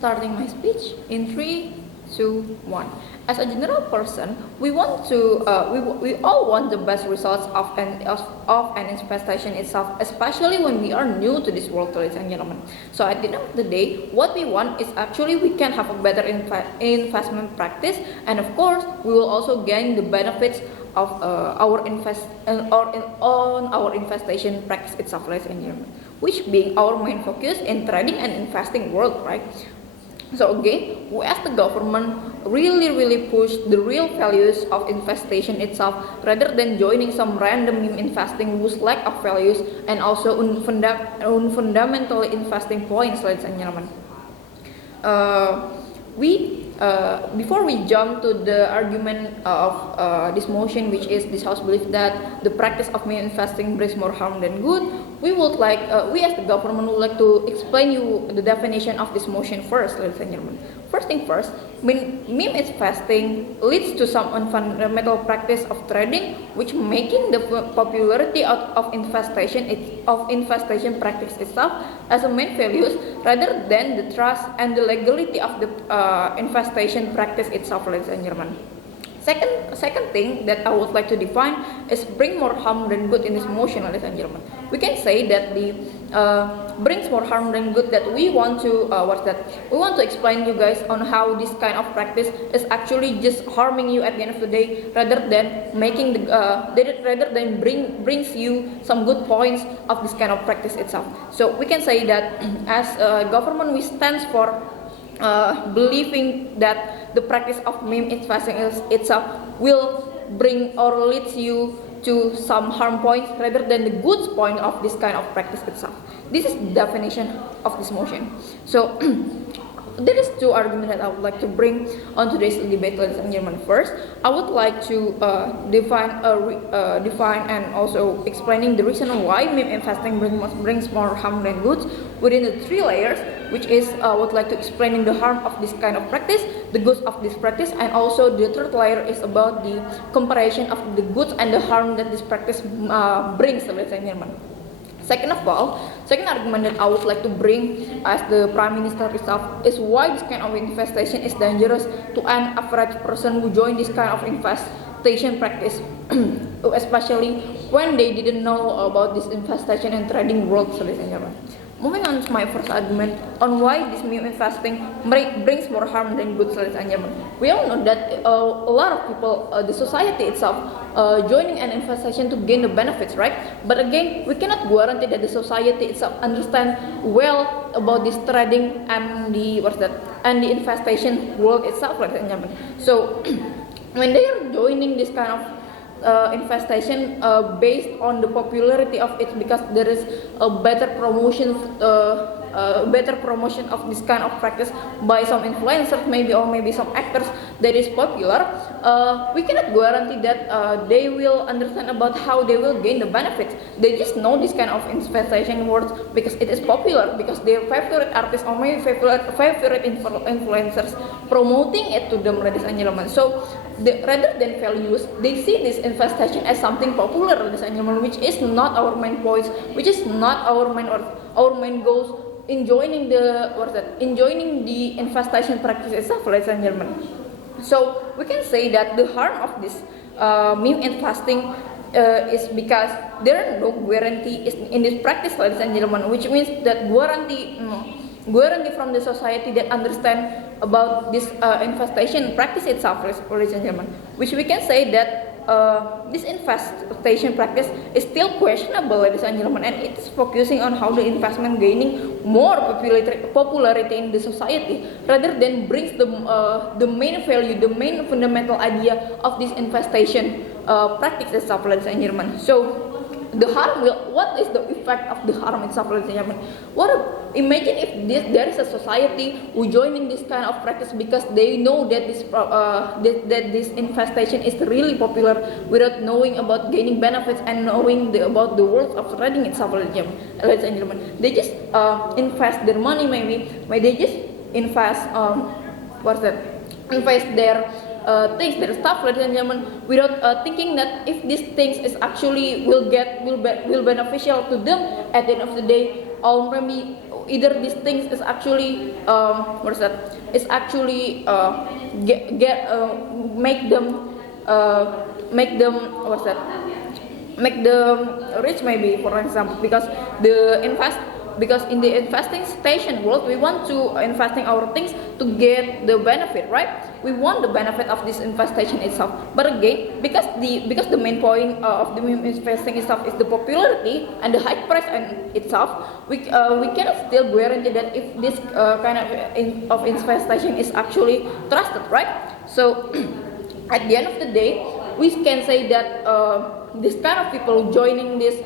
starting my speech in 3, 2, 1. As a general person, we all want the best results of an investment itself, especially when we are new to this world, ladies and gentlemen. So at the end of the day, what we want is actually we can have a better investment practice, and of course, we will also gain the benefits of our investment practice itself, ladies and gentlemen, which being our main focus in trading and investing world, right? So again, we as the government really push the real values of investation itself rather than joining some random investing whose lack of values and also fundamental investing points, ladies and gentlemen. Before we jump to the argument of this motion, which is this house belief that the practice of meme investing brings more harm than good, we as the government would like to explain you the definition of this motion first, ladies and gentlemen. First thing first, meme investing leads to some fundamental practice of trading, which making the popularity of investation practice itself as a main values rather than the trust and the legality of the investation practice itself, ladies and gentlemen. Second thing that I would like to define is bring more harm than good in this motion, ladies and gentlemen. We can say that the brings more harm than good that we want to we want to explain you guys on how this kind of practice is actually just harming you at the end of the day rather than making brings you some good points of this kind of practice itself. So we can say that as government we stands for believing that the practice of meme investing itself will bring or leads you to some harm points rather than the good point of this kind of practice itself. This is the definition of this motion. So there is two arguments that I would like to bring on today's debate, ladies and gentlemen. First, I would like to define and also explaining the reason why meme investing brings more harm than good within the three layers, which is I would like to explaining the harm of this kind of practice, the goods of this practice, and also the third layer is about the comparison of the goods and the harm that this practice brings, ladies and gentlemen. Second argument that I would like to bring as the Prime Minister itself is why this kind of investation is dangerous to an average person who join this kind of investation practice, especially when they didn't know about this investation and trading world, ladies and gentlemen. Moving on to my first argument on why this meme investing brings more harm than good, ladies and gentlemen. We all know that a lot of people, the society itself, joining an investation to gain the benefits, right? But again, we cannot guarantee that the society itself understand well about this trading and the investation world itself, ladies and gentlemen. So when they are joining this kind of investation based on the popularity of it because there is a better promotion of this kind of practice by some influencers maybe some actors that is popular, we cannot guarantee that they will understand about how they will gain the benefits. They just know this kind of investation words because it is popular, because their favorite artists or maybe favorite influencers promoting it to them, ladies and gentlemen. So rather than values, they see this investation as something popular, ladies and gentlemen, which is not our main points, which is not our main goals in joining the investation practice itself, ladies and gentlemen. So we can say that the harm of this meme investing is because there are no guarantee in this practice, ladies and gentlemen, which means that guarantee from the society that understand about this investation practice itself, ladies and gentlemen, which we can say that this investation practice is still questionable, ladies and gentlemen, and it is focusing on how the investment gaining more popularity in the society rather than brings the main value, the main fundamental idea of this investation practice itself, ladies and gentlemen. So the harm what is the effect of the harm itself, ladies and gentlemen? Imagine if there is a society who joining this kind of practice because they know that this infestation is really popular without knowing about gaining benefits and knowing about the world of trading itself, ladies and gentlemen. They just invest their money, maybe they just invest invest their things, their stuff, ladies and gentlemen, without thinking that if these things is actually will beneficial to them at the end of the day, or maybe either these things is actually what is that? Is actually make them what's that? Make them rich maybe, for example, because in the investing station world we want to investing our things to get the benefit, right? We want the benefit of this investation itself, but again, because the main point of the investing itself is the popularity and the high price and itself, we cannot still guarantee that if this kind of investation is actually trusted, right? So at the end of the day, we can say that this kind of people joining this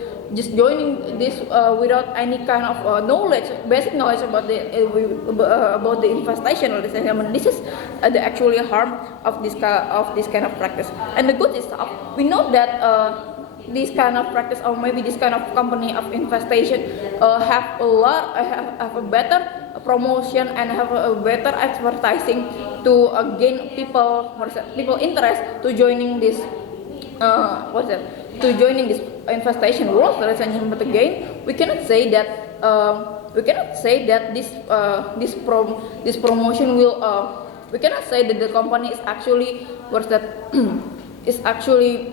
without any kind of knowledge, basic knowledge about the investation or this element. This is the actually harm of this kind of practice. And the good is we know that this kind of practice or maybe this kind of company of investation have a better promotion and have a better advertising to gain people interest to joining this to joining this investation world. But again, we cannot say that this promotion will we cannot say that the company is actually is actually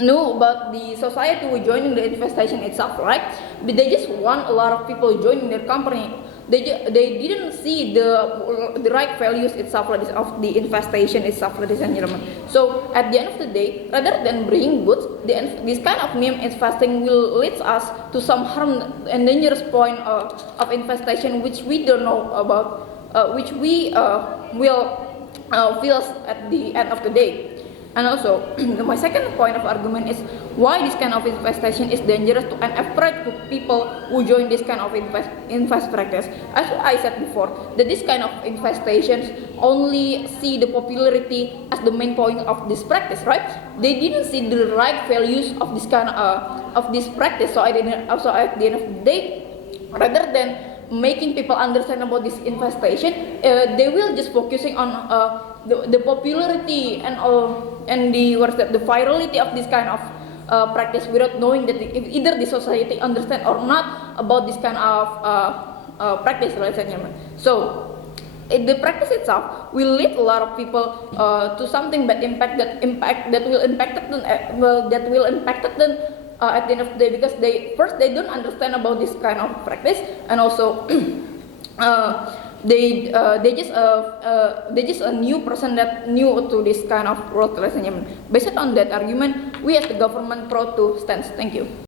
know about the society who joining the investation itself, right? But they just want a lot of people joining their company. They didn't see the right values itself of the investation itself, ladies and gentlemen. So at the end of the day, rather than bringing goods, this kind of meme investing will lead us to some harm and dangerous point of investation which we don't know about, which we will feel at the end of the day. And also, my second point of argument is why this kind of investation is dangerous to and afraid to people who join this kind of invest practice. As I said before, that this kind of investations only see the popularity as the main point of this practice, right? They didn't see the right values of this kind of this practice. So at the end of the day, rather than making people understand about this investation, they will just focusing on the popularity and the virality of this kind of practice without knowing that either the society understand or not about this kind of practice, ladies and gentlemen. So the practice itself will lead a lot of people to something bad that will impact them at the end of the day, because they don't understand about this kind of practice, and also they just a new person that new to this kind of world, ladies and gentlemen. Based on that argument, we as the government proud to stand. Thank you.